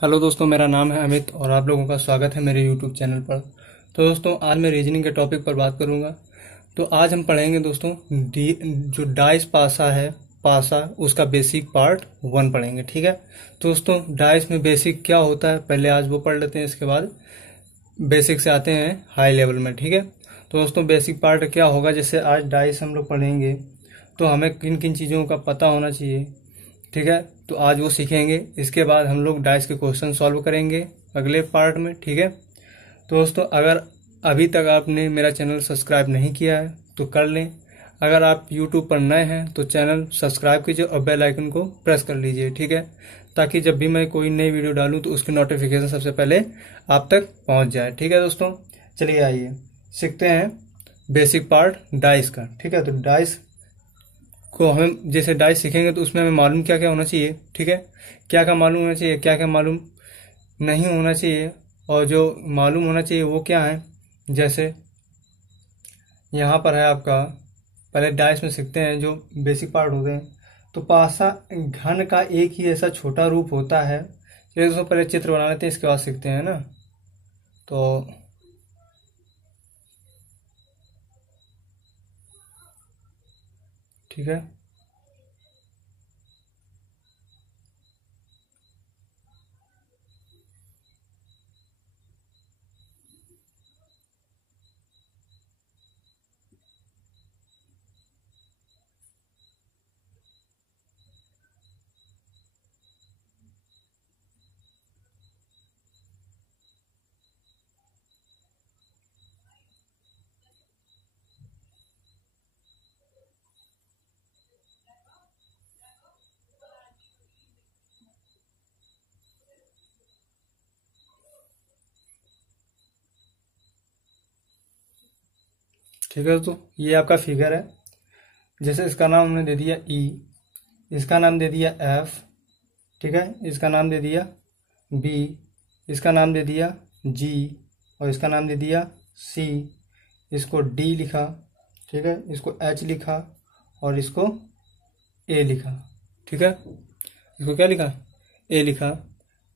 Hello दोस्तों, मेरा नाम है अमित और आप लोगों का स्वागत है मेरे यूट्यूब चैनल पर। तो दोस्तों, आज मैं रीजनिंग के टॉपिक पर बात करूंगा। तो आज हम पढ़ेंगे दोस्तों जो डाइस पासा है, पासा उसका बेसिक पार्ट 1 पढ़ेंगे। ठीक है। तो दोस्तों, डाइस में बेसिक क्या होता है पहले आज वो पढ़ लेते हैं, इसके बाद बेसिक से आते हैं हाई लेवल में। ठीक है। तो दोस्तों, बेसिक पार्ट क्या होगा, जैसे आज डाइस हम लोग पढ़ेंगे तो हमें किन किन चीज़ों का पता होना चाहिए। ठीक है। तो आज वो सीखेंगे। इसके बाद हम लोग डाइस के क्वेश्चन सॉल्व करेंगे अगले पार्ट में। ठीक है। तो दोस्तों, अगर अभी तक आपने मेरा चैनल सब्सक्राइब नहीं किया है तो कर लें। अगर आप यूट्यूब पर नए हैं तो चैनल सब्सक्राइब कीजिए और बेल आइकन को प्रेस कर लीजिए। ठीक है। ताकि जब भी मैं कोई नई वीडियो डालूं तो उसकी नोटिफिकेशन सबसे पहले आप तक पहुंच जाए। ठीक है दोस्तों, चलिए आइए सीखते हैं बेसिक पार्ट डाइस का। ठीक है। तो डाइस को हमें जैसे डाइस सीखेंगे तो उसमें हमें मालूम क्या क्या होना चाहिए। ठीक है। क्या क्या मालूम होना चाहिए, क्या क्या मालूम नहीं होना चाहिए, और जो मालूम होना चाहिए वो क्या है। जैसे यहाँ पर है आपका, पहले डाइस में सीखते हैं जो बेसिक पार्ट होते हैं। तो पासा घन का एक ही ऐसा छोटा रूप होता है। चलिए दोस्तों, पहले चित्र बना लेते हैं, इसके बाद सीखते हैं ना। तो ठीक है। ठीक है दोस्तों, ये आपका फिगर है। जैसे इसका नाम हमने दे दिया ई, इसका नाम दे दिया एफ। ठीक है। इसका नाम दे दिया बी, इसका नाम दे दिया जी, और इसका नाम दे दिया सी। इसको डी लिखा। ठीक है। इसको एच लिखा और इसको ए लिखा। ठीक है। इसको क्या लिखा, ए लिखा।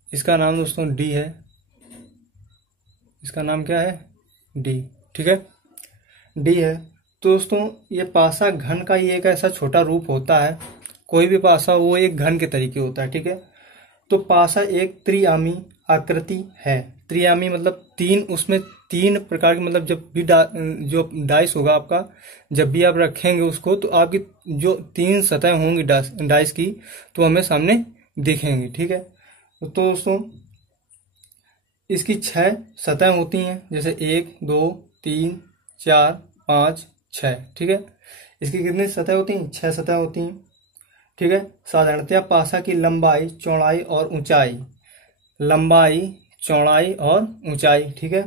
इसका नाम दोस्तों डी है, इसका नाम क्या है, डी। ठीक है। डी है। तो दोस्तों, ये पासा घन का ये एक ऐसा छोटा रूप होता है। कोई भी पासा वो एक घन के तरीके होता है। ठीक है। तो पासा एक त्रिआमी आकृति है। त्रिआमी मतलब तीन, उसमें तीन प्रकार के, मतलब जब भी जो डाइस होगा आपका, जब भी आप रखेंगे उसको तो आपकी जो तीन सतह होंगी डाइस की तो हमें सामने दिखेंगी। ठीक है। तो दोस्तों, इसकी 6 सतह होती हैं, जैसे 1 2 3 4 5 6। ठीक है। इसकी कितनी सतह होती हैं, 6 सतह होती हैं। ठीक है। साधारणतया पासा की लंबाई, चौड़ाई और ऊंचाई, लंबाई, चौड़ाई और ऊंचाई। ठीक है।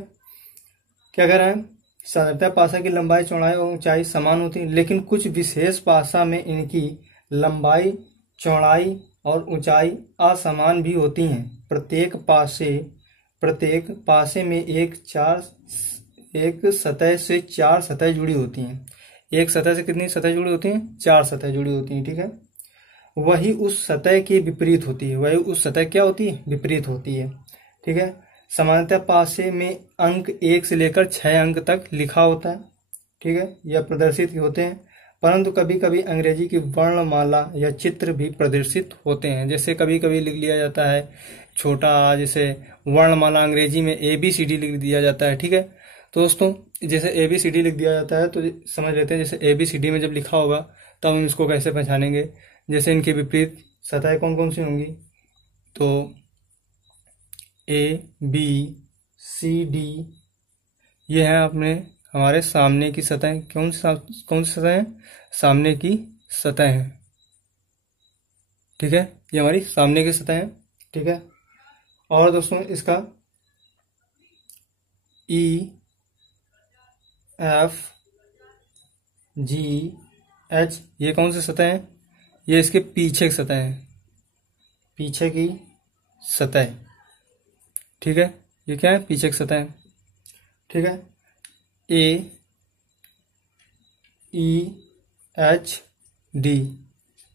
क्या कह रहा है, साधारणतया पासा की लंबाई, चौड़ाई और ऊंचाई समान होती है, लेकिन कुछ विशेष पासा में इनकी लंबाई, चौड़ाई और ऊंचाई असमान भी होती हैं। प्रत्येक पासे में एक सतह से 4 सतह जुड़ी होती हैं। एक सतह से कितनी सतह जुड़ी होती हैं, 4 सतह जुड़ी होती हैं। ठीक है। वही उस सतह के विपरीत होती है, वही उस सतह क्या होती है, विपरीत होती है। ठीक है। सामान्यतः पासे में अंक 1 से लेकर 6 अंक तक लिखा होता है। ठीक है, या प्रदर्शित होते हैं। परंतु कभी कभी अंग्रेजी की वर्णमाला या चित्र भी प्रदर्शित होते हैं। जैसे कभी कभी लिख लिया जाता है छोटा, जैसे वर्णमाला अंग्रेजी में ABCD लिख दिया जाता है। ठीक है। तो दोस्तों, जैसे ABCD लिख दिया जाता है तो समझ लेते हैं, जैसे ABCD में जब लिखा होगा तब हम इसको कैसे पहचानेंगे। जैसे इनके विपरीत सतह कौन कौन सी होंगी, तो ABCD ये है अपने हमारे सामने की सतह। कौन सी सतह है, सामने की सतह है। ठीक है। ये हमारी सामने की सतह है। ठीक है। और दोस्तों, इसका EFGH ये कौन सी सतह है, ये इसके पीछे की सतह है, पीछे की सतह। ठीक है। ये क्या है, पीछे की सतह है। ठीक है। AEHD,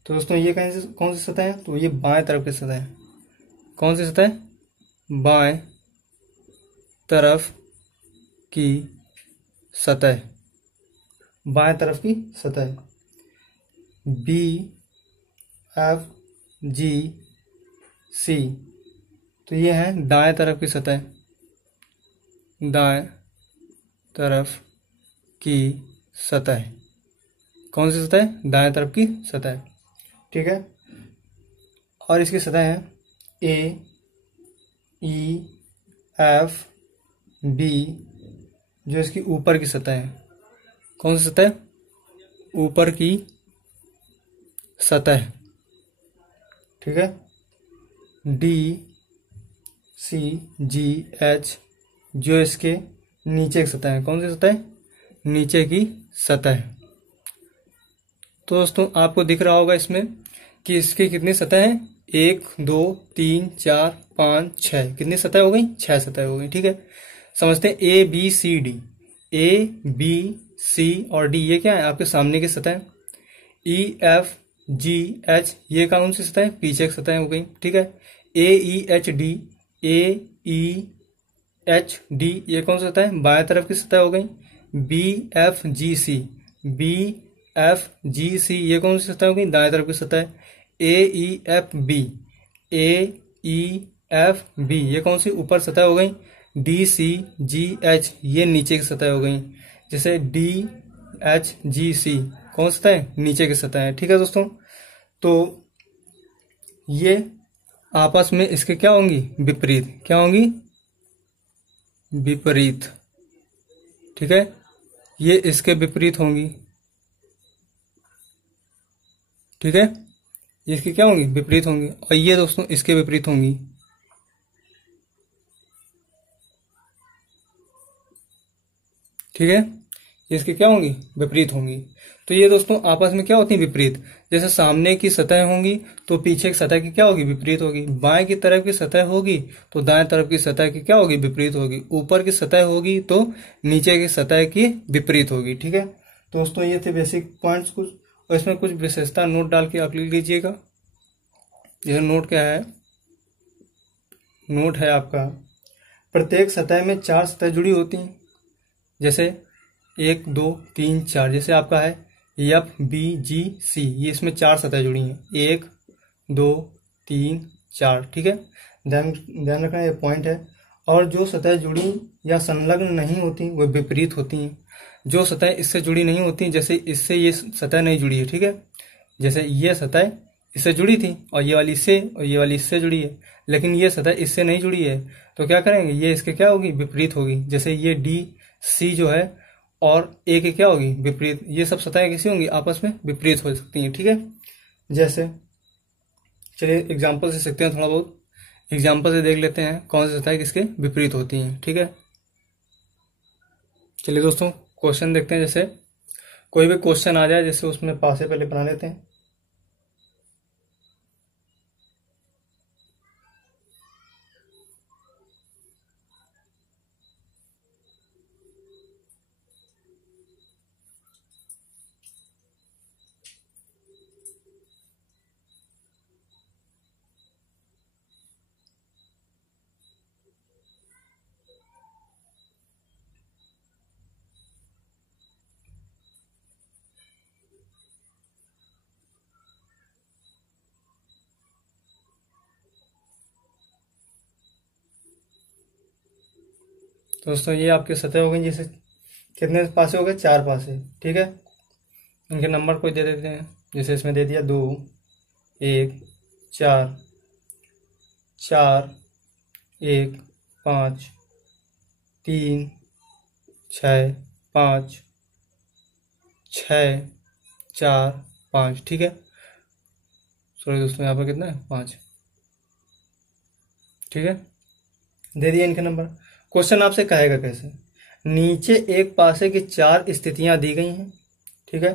तो दोस्तों ये कौन सी सतह है, तो ये बाएं तरफ की सतह है। कौन सी सतह है, बाएं तरफ की सतह, बाएं तरफ की सतह। बी एफ जी सी, तो ये है दाएं तरफ की सतह, दाएं तरफ की सतह। कौन सी सतह? दाएं तरफ की सतह, ठीक है। और इसकी सतह है ए ई एफ बी, जो इसकी ऊपर की सतह है। कौन सी सतह? ऊपर की सतह, ठीक है। डी सी जी एच, जो इसके नीचे की सतह है। कौन सी सतह? नीचे की सतह। तो दोस्तों आपको दिख रहा होगा इसमें कि इसकी कितनी सतह है? 1 2 3 4 5 6। कितनी सतह हो गई? 6 सतह हो गई, ठीक है। समझते हैं A B C D. A B C और डी ये क्या है? आपके सामने की सतह। ई एफ जी एच ये कौन सी सतह है? पीछे की सतह हो गई, ठीक है। ए ई एच डी, ए ई एच डी ये कौन सी सतह है? बाएं तरफ की सतह हो गई। बी एफ जी सी, बी एफ जी सी ये कौन सी सतह हो गई? दाएं तरफ की सतह। ए ई एफ बी, ए ई एफ बी ये कौन सी ऊपर सतह हो गई? डी सी जी एच ये नीचे की सतह हो गई। जैसे डी एच जी सी कौन सी सतह है? नीचे की सतह है, ठीक है दोस्तों। तो ये आपस में इसके क्या होंगी? विपरीत। क्या होंगी? विपरीत, ठीक है। ये इसके विपरीत होंगी, ठीक है। इसकी क्या होंगी? विपरीत होंगी। और ये दोस्तों इसके विपरीत होंगी, ठीक है। इसकी क्या होंगी? विपरीत होंगी। तो ये दोस्तों आपस में क्या होती है? विपरीत। जैसे सामने की सतह होंगी तो पीछे की सतह की क्या होगी? विपरीत होगी। बाएं की तरफ की सतह होगी तो दाएं तरफ की सतह की क्या होगी? विपरीत होगी। ऊपर की सतह होगी तो नीचे की सतह की विपरीत होगी, ठीक है। दोस्तों ये थे बेसिक पॉइंट्स कुछ, और इसमें कुछ विशेषता नोट डाल के आप लिख लीजिएगा। यह नोट क्या है? नोट है आपका, प्रत्येक सतह में 4 सतह जुड़ी होती हैं। जैसे 1 2 3 4, जैसे आपका है एफ बी जी सी, ये इसमें 4 सतह जुड़ी हैं। 1 2 3 4, ठीक है। ध्यान रखना ये पॉइंट है। और जो सतह जुड़ी या संलग्न नहीं होती वो विपरीत होती हैं। जो सतह इससे जुड़ी नहीं होती, जैसे इससे ये सतह नहीं जुड़ी है, ठीक है। जैसे ये सतह इससे जुड़ी थी और ये वाली इससे, और ये वाली इससे जुड़ी है, लेकिन ये सतह इससे नहीं जुड़ी है, तो क्या करेंगे? ये इसके क्या होगी? विपरीत होगी। जैसे ये डी सी जो है और ए की क्या होगी? विपरीत। ये सब सतहें कैसी होंगी? आपस में विपरीत हो सकती हैं, ठीक है। जैसे चलिए एग्जाम्पल से सीखते हैं, थोड़ा बहुत एग्जाम्पल से देख लेते हैं कौन सी सतहें किसके विपरीत होती हैं, ठीक है। चलिए दोस्तों क्वेश्चन देखते हैं। जैसे कोई भी क्वेश्चन आ जाए, जैसे उसमें पासे पहले बना लेते हैं। तो दोस्तों ये आपकी सतह हो गई। जैसे कितने पासे हो गए? 4 पासे, ठीक है। इनके नंबर कोई दे देते हैं। जैसे इसमें दे दिया 2 1 4 4 1 5 3 6 5 6 4 5, ठीक है। सॉरी दोस्तों यहाँ पर कितना है? 5, ठीक है। दे दिए इनके नंबर। क्वेश्चन आपसे कहेगा कैसे? नीचे एक पासे की 4 स्थितियां दी गई हैं, ठीक है।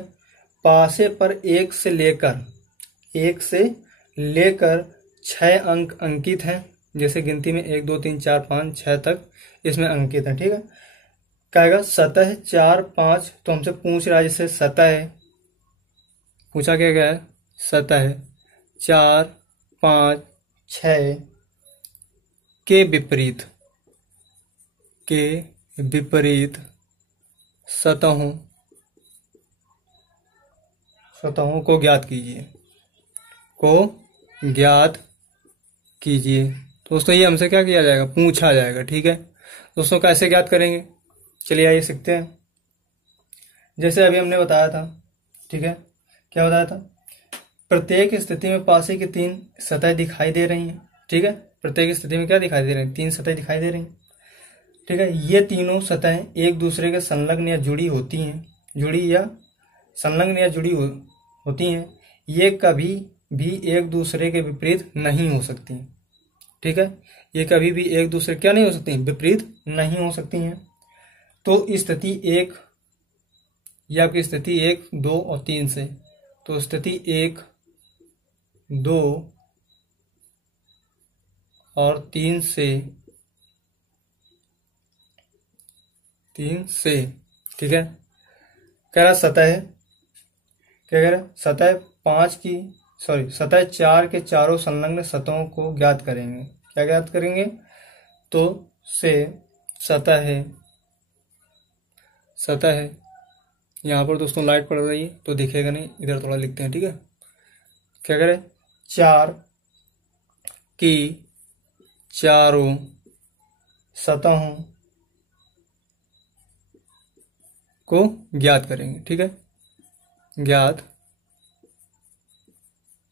पासे पर 1 से लेकर 6 अंक अंकित हैं। जैसे गिनती में 1 2 3 4 5 6 तक इसमें अंकित है, ठीक है। कहेगा सतह 4 5, तो हमसे पूछ रहा है जैसे सतह है, पूछा क्या गया है? सतह 4 5 6 के विपरीत सतहों को ज्ञात कीजिए। दोस्तों ये हमसे क्या किया जाएगा, पूछा जाएगा। ठीक है दोस्तों, कैसे ज्ञात करेंगे, चलिए आइए सीखते हैं। जैसे अभी हमने बताया था, ठीक है, क्या बताया था, प्रत्येक स्थिति में पासे की 3 सतहें दिखाई दे रही हैं। ठीक है, प्रत्येक स्थिति में क्या दिखाई दे रही हैं, 3 सतहें दिखाई दे रही हैं। ठीक है, ये तीनों सतहें एक दूसरे के संलग्न या जुड़ी होती हैं, ये कभी भी एक दूसरे के विपरीत नहीं हो सकती। ठीक है, ये कभी भी एक दूसरे क्या नहीं हो सकती, विपरीत नहीं हो सकती हैं। तो स्थिति 1, ये आपकी स्थिति 1, 2 और 3 से, तो स्थिति 1, 2 और 3 से, ठीक है, कह रहा सतह, क्या कह रहा, सतह 4 के चारों संलग्न सतहों को ज्ञात करेंगे। क्या ज्ञात करेंगे, तो से सतह है, यहाँ पर दोस्तों लाइट पड़ रही है तो दिखेगा नहीं, इधर थोड़ा लिखते हैं। ठीक है, क्या करें, 4 की चारों सतहों को ज्ञात करेंगे। ठीक है, ज्ञात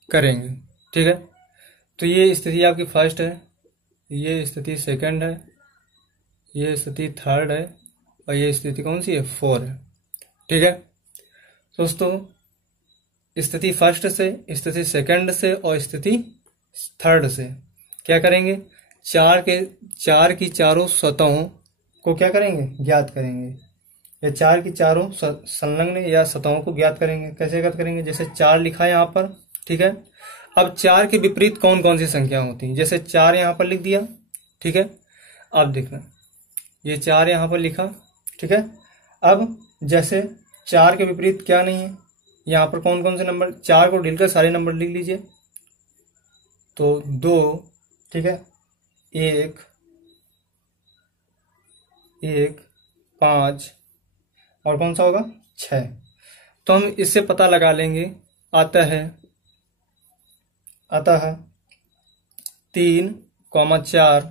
करेंगे। ठीक है, तो ये स्थिति आपकी फर्स्ट है, ये स्थिति सेकंड है, ये स्थिति थर्ड है, और ये स्थिति कौन सी है, 4 है। ठीक है दोस्तों, स्थिति फर्स्ट से, स्थिति सेकंड से और स्थिति थर्ड से क्या करेंगे, 4 की चारों सतहों को क्या करेंगे, ज्ञात करेंगे, या 4 की चारों संलग्न या सतहों को ज्ञात करेंगे। कैसे ज्ञात करेंगे, जैसे 4 लिखा है यहाँ पर। ठीक है, अब 4 के विपरीत कौन कौन सी संख्या होती है, जैसे 4 यहाँ पर लिख दिया। ठीक है, अब देखना, ये 4 यहाँ पर लिखा। ठीक है, अब जैसे 4 के विपरीत क्या नहीं है, यहाँ पर कौन कौन से नंबर, 4 को ढीलकर सारे नंबर लिख लीजिए। तो 2, ठीक है, 1, 5 और कौन सा होगा, 6। तो हम इससे पता लगा लेंगे, अतः 3, 4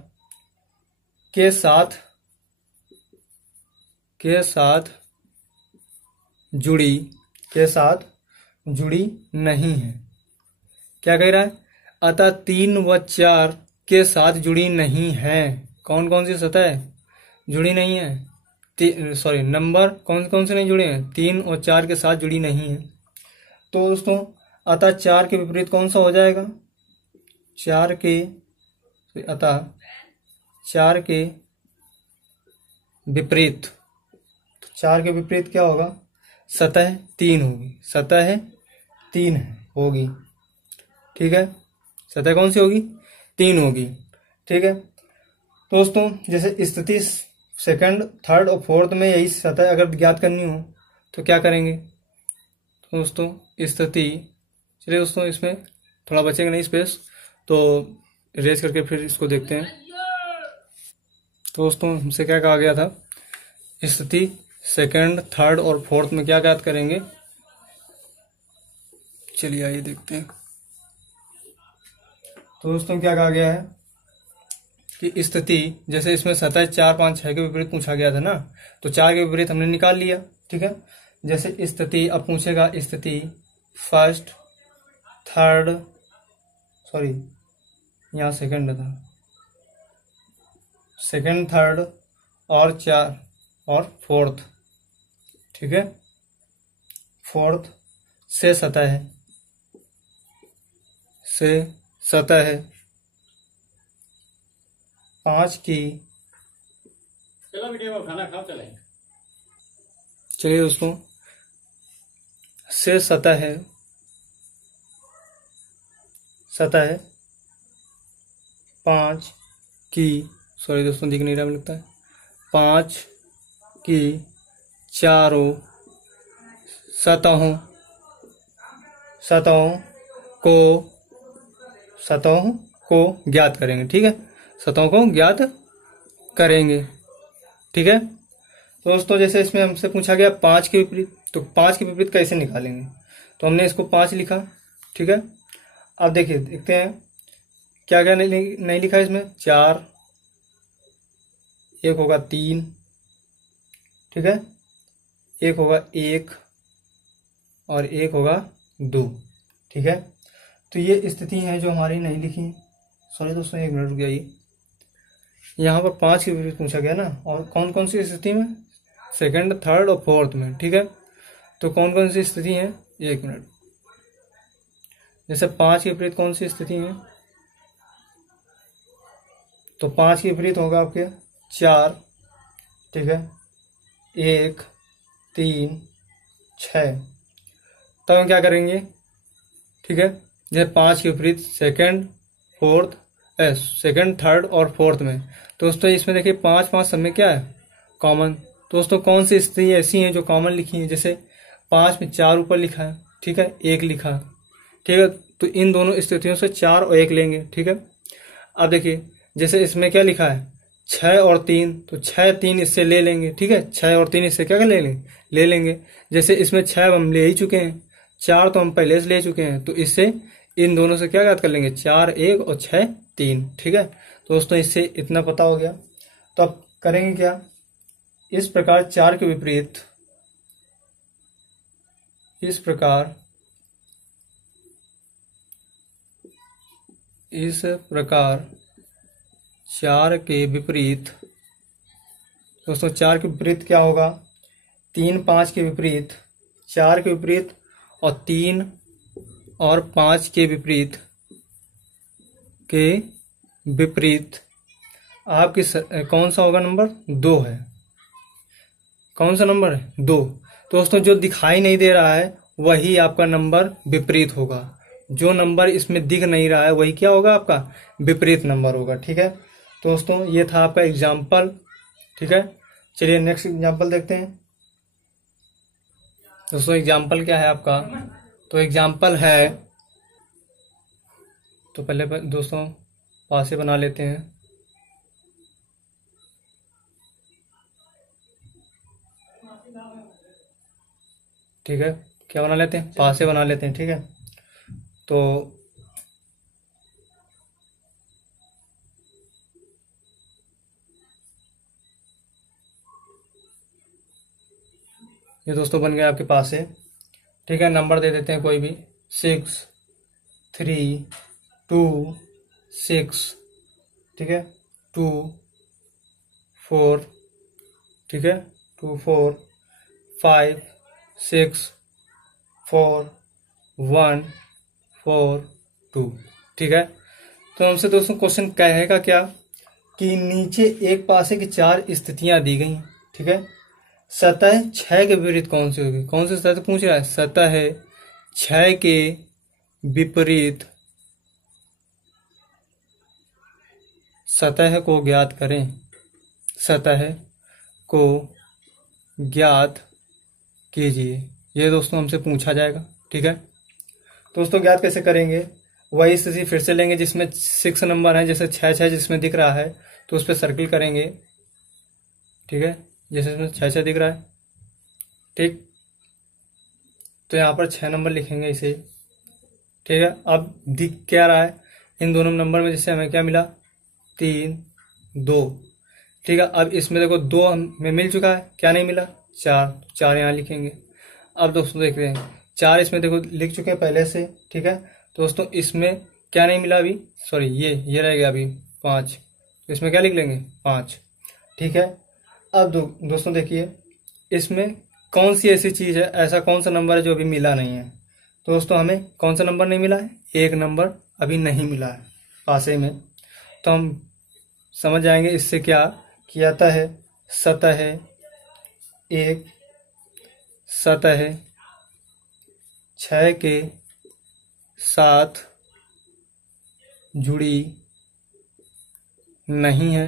के साथ जुड़ी नहीं है। क्या कह रहा है, अतः 3 व 4 के साथ जुड़ी नहीं है। कौन कौन सी सतह जुड़ी नहीं है, नंबर कौन कौन से नहीं जुड़े हैं, 3 और 4 के साथ जुड़ी नहीं है। तो दोस्तों अतः 4 के विपरीत कौन सा हो जाएगा, अतः 4 के विपरीत, तो 4 के विपरीत क्या होगा, सतह 3 होगी। ठीक है, सतह कौन सी होगी, 3 होगी। ठीक है दोस्तों, जैसे स्थिति सेकंड, थर्ड और फोर्थ में यही सतह अगर ज्ञात करनी हो तो क्या करेंगे, तो दोस्तों स्थिति, चलिए दोस्तों इसमें थोड़ा बचेगा नहीं स्पेस, तो इरेज करके फिर इसको देखते हैं। तो दोस्तों हमसे क्या कहा गया था, स्थिति सेकंड, थर्ड और फोर्थ में क्या ज्ञात करेंगे, चलिए आइए देखते हैं। तो दोस्तों क्या कहा गया है कि स्थिति, जैसे इसमें सतह 4, 5, 6 के विपरीत पूछा गया था ना, तो 4 के विपरीत हमने निकाल लिया। ठीक है, जैसे स्थिति, अब पूछेगा स्थिति फर्स्ट, थर्ड, यहाँ सेकंड था, सेकंड, थर्ड और 4 और फोर्थ। ठीक है, फोर्थ से सतह है 5 की, चलो वीडियो में खाना खाओ, चले। चलिए दोस्तों, से सतह है 5 की, सॉरी दोस्तों दिख नहीं रहा, मुझे लगता है 5 की चारों सतहों को ज्ञात करेंगे। ठीक है, सतहों को ज्ञात करेंगे। ठीक है। तो दोस्तों जैसे इसमें हमसे पूछा गया 5 के विपरीत, तो 5 के विपरीत कैसे निकालेंगे, तो हमने इसको 5 लिखा। ठीक है। अब देखिए देखते हैं क्या क्या नहीं लिखा है इसमें। 4, एक होगा 3, ठीक है, एक होगा 1 और एक होगा 2। ठीक है। तो ये स्थिति है जो हमारी नहीं लिखी। सॉरी दोस्तों, 1 मिनट रुक जाइए। यहाँ पर 5 के विपरीत पूछा गया ना, और कौन कौन सी स्थिति में, सेकंड, थर्ड और फोर्थ में। ठीक है। तो कौन कौन सी स्थिति है, 1 मिनट। जैसे 5 के विपरीत कौन सी स्थिति है, तो 5 के विपरीत होगा आपके 4, ठीक है, 1, 3, 6। तब हम क्या करेंगे, ठीक है, जैसे 5 के विपरीत सेकंड, फोर्थ, सेकंड, थर्ड और फोर्थ में। तो दोस्तों इसमें देखिए 5 5 सब में क्या है, कॉमन। दोस्तों कौन सी स्थिति ऐसी हैं जो कॉमन लिखी है, जैसे 5 में 4 ऊपर लिखा है, ठीक है, 1 लिखा, ठीक है, तो इन दोनों स्थितियों से 4 और 1 लेंगे। ठीक है। अब देखिए जैसे इसमें क्या लिखा है, 6 और 3, तो 6 3 इससे ले लेंगे। ठीक है, 6 और 3 इससे क्या कर ले लेंगे। जैसे इसमें 6 हम ले ही चुके हैं, 4 तो हम पहले से ले चुके हैं, तो इससे इन दोनों से क्या याद कर लेंगे, 4 1 और 6 3। ठीक है। तो दोस्तों इससे इतना पता हो गया। तो अब करेंगे क्या, इस प्रकार 4 के विपरीत, इस प्रकार 4 के विपरीत, दोस्तों 4 के विपरीत क्या होगा, 3 5 के विपरीत, 4 के विपरीत और 3 और 5 के विपरीत आपकी कौन सा होगा नंबर, 2 है। कौन सा नंबर है, 2। दोस्तों जो दिखाई नहीं दे रहा है वही आपका नंबर विपरीत होगा, जो नंबर इसमें दिख नहीं रहा है वही क्या होगा, आपका विपरीत नंबर होगा। ठीक है। तो दोस्तों ये था आपका एग्जाम्पल। ठीक है। चलिए नेक्स्ट एग्जाम्पल देखते हैं। दोस्तों एग्जाम्पल क्या है आपका, तो एग्जाम्पल है, तो पहले दोस्तों पासे बना लेते हैं। ठीक है, क्या बना लेते हैं, पासे बना लेते हैं। ठीक है। तो ये दोस्तों बन गया आपके पास से। ठीक है, नंबर दे देते हैं कोई भी, 6 3 2 6, ठीक है, 2 4, ठीक है, 2 4 5 6 4 1 4 2। ठीक है। तो हमसे दोस्तों क्वेश्चन कहेगा क्या, कि नीचे एक पासे की 4 स्थितियां दी गई हैं। ठीक है। सतह 6 के विपरीत कौन सी होगी, कौन सी सतह पूछ रहा है, सतह 6 के विपरीत सतह को ज्ञात करें, सतह को ज्ञात कीजिए। ये दोस्तों हमसे पूछा जाएगा। ठीक है। दोस्तों ज्ञात कैसे करेंगे, वही स्थिति फिर से लेंगे जिसमें 6 नंबर है, जैसे 6 6 जिसमें दिख रहा है तो उस पर सर्किल करेंगे। ठीक है, जैसे इसमें 6 6 दिख रहा है, ठीक, तो यहाँ पर 6 नंबर लिखेंगे इसे। ठीक है। अब दिख क्या रहा है, इन दोनों नंबर में जैसे हमें क्या मिला, 3 2। ठीक है। अब इसमें देखो 2 हमें मिल चुका है, क्या नहीं मिला, 4 यहाँ लिखेंगे। अब दोस्तों देख रहे हैं 4 इसमें देखो लिख चुके हैं पहले से। ठीक है। दोस्तों इसमें क्या नहीं मिला अभी, सॉरी ये रह गया अभी 5, इसमें क्या लिख लेंगे, 5। ठीक है। अब दोस्तों देखिए इसमें कौन सी ऐसी चीज है, ऐसा कौन सा नंबर है जो अभी मिला नहीं है। तो दोस्तों हमें कौन सा नंबर नहीं मिला है, एक नंबर अभी नहीं मिला है पासे में। तो हम समझ जाएंगे इससे क्या किया जाता है, सतह एक सतह 6 के साथ जुड़ी नहीं है।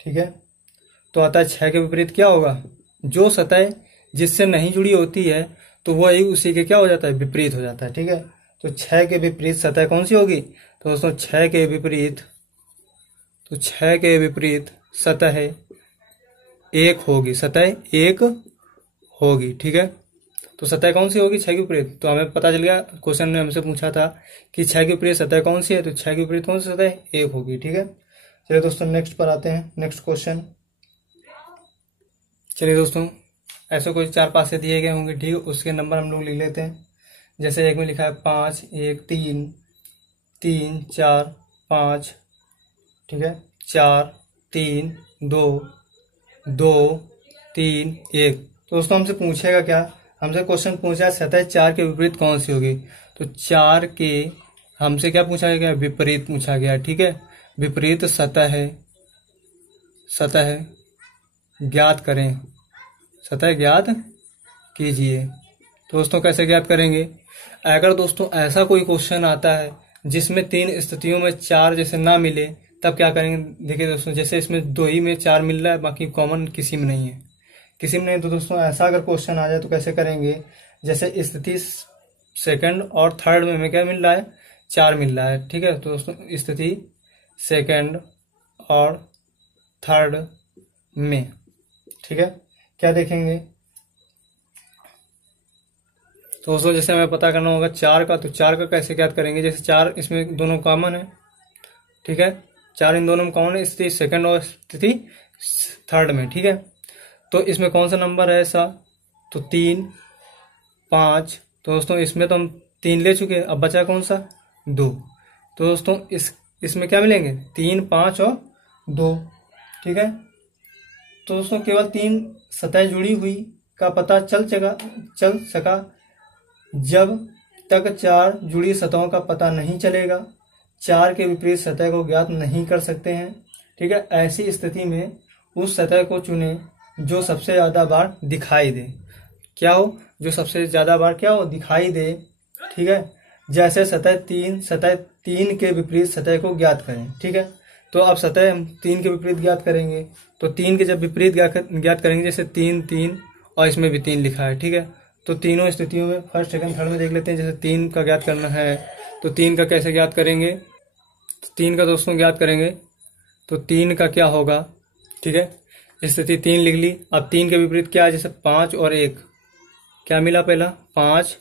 ठीक है। तो आता है 6 के विपरीत क्या होगा, जो सतह जिससे नहीं जुड़ी होती है तो वो ही उसी के क्या हो जाता है, विपरीत हो जाता है। ठीक है। तो 6 के विपरीत सतह कौन सी होगी, तो दोस्तों 6 के विपरीत तो 6 के विपरीत सतह 1 होगी, सतह 1 होगी। ठीक है, तो सतह कौन सी होगी? 6 के विपरीत। तो हमें पता चल गया, क्वेश्चन ने हमसे पूछा था कि 6 के विपरीत सतह कौन सी है, तो 6 के विपरीत कौन सी सतह? 1 होगी। ठीक है, चलिए दोस्तों नेक्स्ट पर आते हैं, नेक्स्ट क्वेश्चन। चलिए दोस्तों, ऐसे कोई 4 पासे दिए गए होंगे, ठीक है, उसके नंबर हम लोग लिख लेते हैं। जैसे एक में लिखा है 5, 1, 3, 3, 4, 5, ठीक है, 4, 3, 2, 2, 3, 1। तो दोस्तों हमसे पूछेगा क्या? हमसे क्वेश्चन पूछा है सतह 4 के विपरीत कौन सी होगी। तो 4 के हमसे क्या पूछा गया? विपरीत पूछा गया। ठीक है, विपरीत सतह ज्ञात करें, सतह ज्ञात कीजिए। तो दोस्तों कैसे ज्ञात करेंगे? अगर दोस्तों ऐसा कोई क्वेश्चन आता है जिसमें 3 स्थितियों में 4 जैसे ना मिले, तब क्या करेंगे? देखिए दोस्तों, जैसे इसमें 2 ही में 4 मिल रहा है, बाकी कॉमन किसी में नहीं है, किसी में नहीं। तो दोस्तों ऐसा अगर क्वेश्चन आ जाए तो कैसे करेंगे? जैसे स्थिति सेकंड और थर्ड में हमें क्या मिल रहा है? 4 मिल रहा है। ठीक है, तो दोस्तों स्थिति सेकंड और थर्ड में, ठीक है, क्या देखेंगे? तो दोस्तों जैसे हमें पता करना होगा 4 का, तो 4 का कैसे ज्ञात करेंगे? जैसे 4 इसमें दोनों कॉमन है, ठीक है, 4 इन दोनों में कॉमन है, स्थिति सेकंड और स्थिति थर्ड में। ठीक है, तो इसमें कौन सा नंबर है ऐसा? तो 3, 5। तो दोस्तों इसमें तो हम 3 ले चुके हैं, अब बचा कौन सा? 2। तो दोस्तों इसमें क्या मिलेंगे? 3, 5 और 2। ठीक है, तो दोस्तों केवल 3 सतह जुड़ी हुई का पता चल सका जब तक 4 जुड़ी सतहों का पता नहीं चलेगा, 4 के विपरीत सतह को ज्ञात नहीं कर सकते हैं। ठीक है, ऐसी स्थिति में उस सतह को चुने जो सबसे ज्यादा बार दिखाई दे। क्या हो? जो सबसे ज्यादा बार क्या हो? दिखाई दे। ठीक है, जैसे सतह 3 के विपरीत सतह को ज्ञात करें। ठीक है, तो अब सतह हम 3 के विपरीत ज्ञात करेंगे, तो 3 के जब विपरीत ज्ञात करेंगे, जैसे 3, 3 और इसमें भी 3 लिखा है। ठीक है, तो तीनों स्थितियों में फर्स्ट सेकंड थर्ड में देख लेते हैं। जैसे 3 का ज्ञात करना है, तो 3 का कैसे ज्ञात करेंगे? तो 3 का दोस्तों ज्ञात करेंगे, तो 3 का क्या होगा? ठीक है, स्थिति 3 लिख ली। अब 3 के विपरीत क्या है? जैसे 5 और 1, क्या मिला? पहला 5,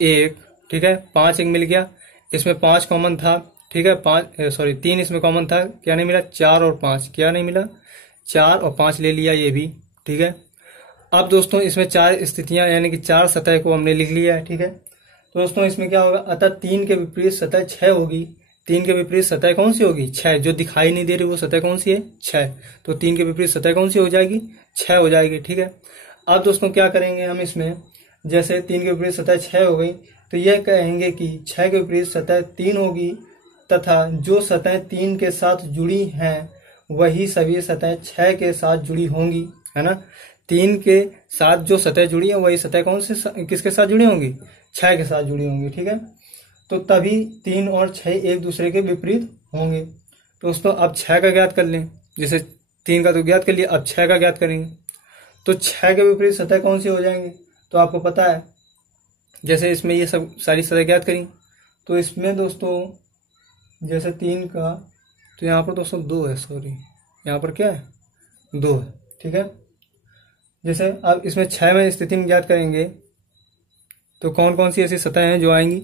1। ठीक है, 5, 1 मिल गया, इसमें 5 कॉमन था। ठीक है, 3 इसमें कॉमन था, क्या नहीं मिला? 4 और 5, क्या नहीं मिला? 4 और 5 ले लिया, ये भी। ठीक है, अब दोस्तों इसमें 4 स्थितियां यानी कि 4 सतह को हमने लिख लिया है। ठीक है, तो दोस्तों इसमें क्या होगा? अतः 3 के विपरीत सतह 6 होगी। 3 के विपरीत सतह कौन सी होगी? 6। जो दिखाई नहीं दे रही वो सतह कौन सी है? 6। तो 3 के विपरीत सतह कौन सी हो जाएगी? 6 हो जाएगी। ठीक है, अब दोस्तों क्या करेंगे हम इसमें? जैसे 3 के विपरीत सतह 6 हो गई, तो यह कहेंगे कि 6 के विपरीत सतह 3 होगी, तथा जो सतह 3 के साथ जुड़ी हैं वही सभी सतह 6 के साथ जुड़ी होंगी, है ना। 3 के साथ जो सतह जुड़ी है वही सतह कौन से किसके साथ जुड़ी होंगी? 6 के साथ जुड़ी होंगी। ठीक है, तो तभी 3 और 6 एक दूसरे के विपरीत होंगे। तो दोस्तों अब 6 का ज्ञात कर लें। जैसे 3 का तो ज्ञात कर लिया, अब 6 का ज्ञात करेंगे। तो 6 के विपरीत सतह कौन सी हो जाएंगे? तो आपको पता है, जैसे इसमें ये सब सारी सतह ज्ञात करी, तो इसमें दोस्तों जैसे 3 का, तो यहाँ पर दोस्तों 2 है, सॉरी यहाँ पर क्या है? 2 है। ठीक है, जैसे अब इसमें 6 में स्थिति में ज्ञात करेंगे, तो कौन कौन सी ऐसी सतह हैं जो आएंगी?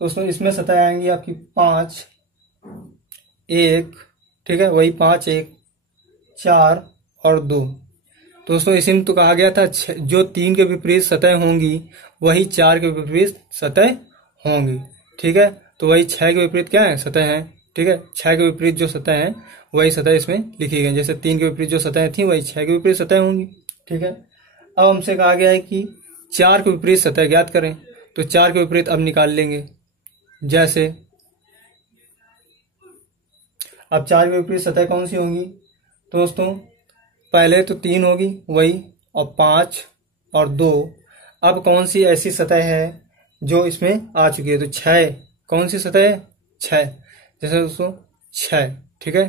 दोस्तों इसमें सतह आएंगी आपकी 5, 1, ठीक है, वही 5, 1, 4 और 2। दोस्तों इसी में तो कहा गया था जो 3 के विपरीत सतह होंगी वही 4 के विपरीत सतह होंगी। ठीक है, तो वही 6 के विपरीत क्या है? सतह है। ठीक है, 6 के विपरीत जो सतह है वही सतह इसमें लिखी गई। जैसे 3 के विपरीत जो सतह थी वही 6 के विपरीत सतह होंगी। ठीक है, अब हमसे कहा गया है कि 4 के विपरीत सतह ज्ञात करें, तो 4 के विपरीत अब निकाल लेंगे। जैसे अब 4 के विपरीत सतह कौन सी होंगी? तो दोस्तों पहले तो 3 होगी वही, और 5 और 2। अब कौन सी ऐसी सतह है जो इसमें आ चुकी है? तो 6 कौन सी सतह है? 6। जैसे दोस्तों 6, ठीक है,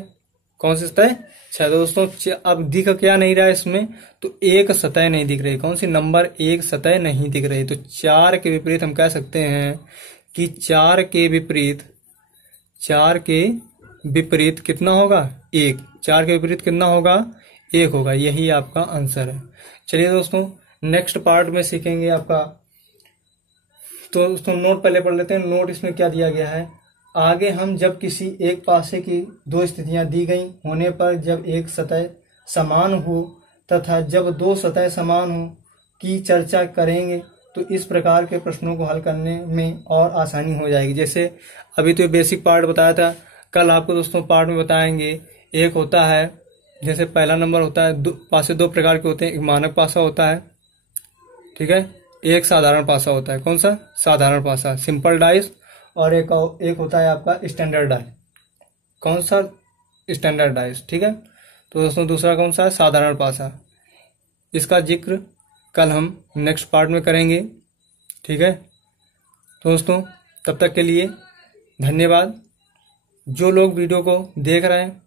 कौन सी सतह? 6। तो दोस्तों अब दिख क्या नहीं रहा है इसमें? तो एक सतह नहीं दिख रही। कौन सी? नंबर 1 सतह नहीं दिख रही। तो 4 के विपरीत हम कह सकते हैं कि 4 के विपरीत कितना होगा? 1। 4 के विपरीत कितना होगा? 1 होगा। यही आपका आंसर है। चलिए दोस्तों, नेक्स्ट पार्ट में सीखेंगे आपका। तो दोस्तों नोट पहले पढ़ लेते हैं। नोट इसमें क्या दिया गया है? आगे हम जब किसी एक पासे की दो स्थितियां दी गई होने पर जब एक सतह समान हो तथा जब दो सतह समान हो की चर्चा करेंगे तो इस प्रकार के प्रश्नों को हल करने में और आसानी हो जाएगी। जैसे अभी तो बेसिक पार्ट बताया था, कल आपको दोस्तों पार्ट में बताएंगे। एक होता है, जैसे पहला नंबर होता है, पासे दो प्रकार के होते हैं। एक मानक पासा होता है, ठीक है, एक साधारण पासा होता है। कौन सा? साधारण पासा, सिंपल डाइस। और एक होता है आपका स्टैंडर्ड डाइस। कौन सा? स्टैंडर्ड डाइस, ठीक है। तो दोस्तों दूसरा कौन सा है? साधारण पासा। इसका जिक्र कल हम नेक्स्ट पार्ट में करेंगे, ठीक है। तो दोस्तों तब तक के लिए धन्यवाद। जो लोग वीडियो को देख रहे हैं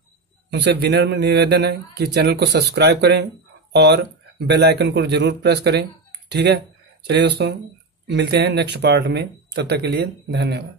उनसे विनम्र निवेदन है कि चैनल को सब्सक्राइब करें और बेल आइकन को जरूर प्रेस करें, ठीक है। चलिए दोस्तों, मिलते हैं नेक्स्ट पार्ट में। तब तक के लिए धन्यवाद।